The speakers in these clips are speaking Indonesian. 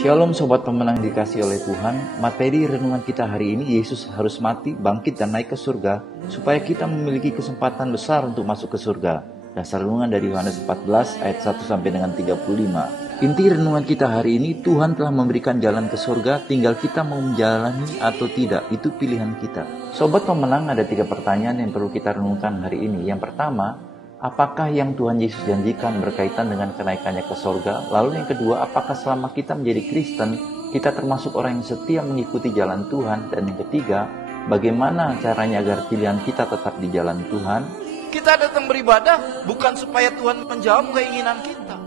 Shalom Sobat Pemenang dikasih oleh Tuhan. Materi renungan kita hari ini, Yesus harus mati, bangkit dan naik ke surga supaya kita memiliki kesempatan besar untuk masuk ke surga. Dasar renungan dari Yohanes 14 ayat 1 sampai dengan 35. Inti renungan kita hari ini, Tuhan telah memberikan jalan ke surga, tinggal kita mau menjalani atau tidak, itu pilihan kita. Sobat Pemenang, ada 3 pertanyaan yang perlu kita renungkan hari ini. Yang pertama, apakah yang Tuhan Yesus janjikan berkaitan dengan kenaikannya ke surga? Lalu yang kedua, apakah selama kita menjadi Kristen, kita termasuk orang yang setia mengikuti jalan Tuhan? Dan yang ketiga, bagaimana caranya agar pilihan kita tetap di jalan Tuhan? Kita datang beribadah bukan supaya Tuhan menjawab keinginan kita,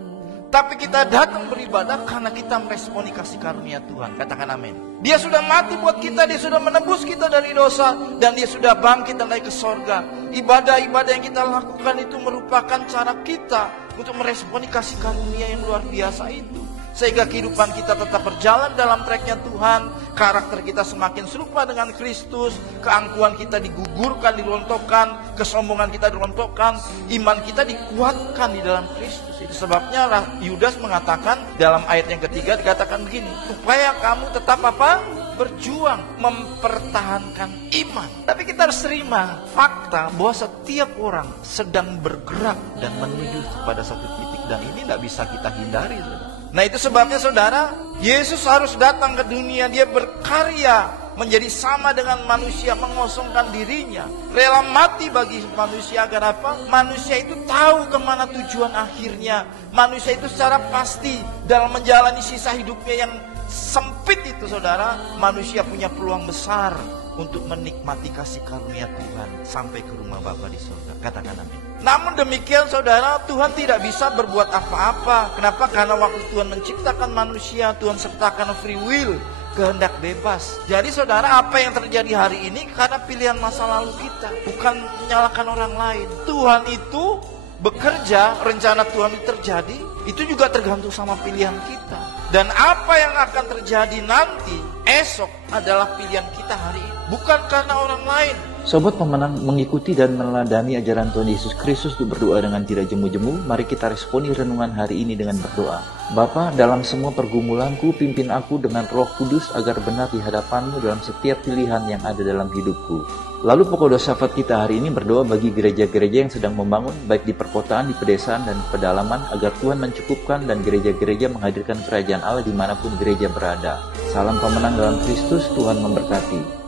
tapi kita datang beribadah karena kita meresponi kasih karunia Tuhan. Katakan amin. Dia sudah mati buat kita, dia sudah menebus kita dari dosa, dan dia sudah bangkit dan naik ke sorga. Ibadah-ibadah yang kita lakukan itu merupakan cara kita untuk meresponi kasih karunia yang luar biasa itu. Sehingga kehidupan kita tetap berjalan dalam tracknya Tuhan, karakter kita semakin serupa dengan Kristus, keangkuhan kita digugurkan, dirontokkan, kesombongan kita dirontokkan, iman kita dikuatkan di dalam Kristus. Itu sebabnya Yudas mengatakan dalam ayat yang ketiga dikatakan begini, supaya kamu tetap apa? Berjuang, mempertahankan iman. Tapi kita harus terima fakta bahwa setiap orang sedang bergerak dan menuju kepada satu titik, dan ini tidak bisa kita hindari, saudara. Nah itu sebabnya saudara, Yesus harus datang ke dunia. Dia berkarya menjadi sama dengan manusia, mengosongkan dirinya, rela mati bagi manusia agar apa? Manusia itu tahu kemana tujuan akhirnya. Manusia itu secara pasti dalam menjalani sisa hidupnya yang sempit itu saudara, manusia punya peluang besar untuk menikmati kasih karunia Tuhan sampai ke rumah Bapa di surga. Katakan amin. Namun demikian saudara, Tuhan tidak bisa berbuat apa-apa. Kenapa? Karena waktu Tuhan menciptakan manusia, Tuhan sertakan free will, kehendak bebas. Jadi saudara, apa yang terjadi hari ini karena pilihan masa lalu kita, bukan menyalahkan orang lain. Tuhan itu bekerja, rencana Tuhan itu terjadi, itu juga tergantung sama pilihan kita. Dan apa yang akan terjadi nanti, esok adalah pilihan kita hari ini, bukan karena orang lain. Sobat Pemenang, mengikuti dan meneladani ajaran Tuhan Yesus Kristus untuk berdoa dengan tidak jemu-jemu, mari kita responi renungan hari ini dengan berdoa. Bapa, dalam semua pergumulanku, pimpin aku dengan Roh Kudus agar benar di hadapan-Mu dalam setiap pilihan yang ada dalam hidupku. Lalu pokok doa syafaat kita hari ini berdoa bagi gereja-gereja yang sedang membangun, baik di perkotaan, di pedesaan, dan di pedalaman, agar Tuhan mencukupkan dan gereja-gereja menghadirkan kerajaan Allah dimanapun gereja berada. Salam pemenang dalam Kristus, Tuhan memberkati.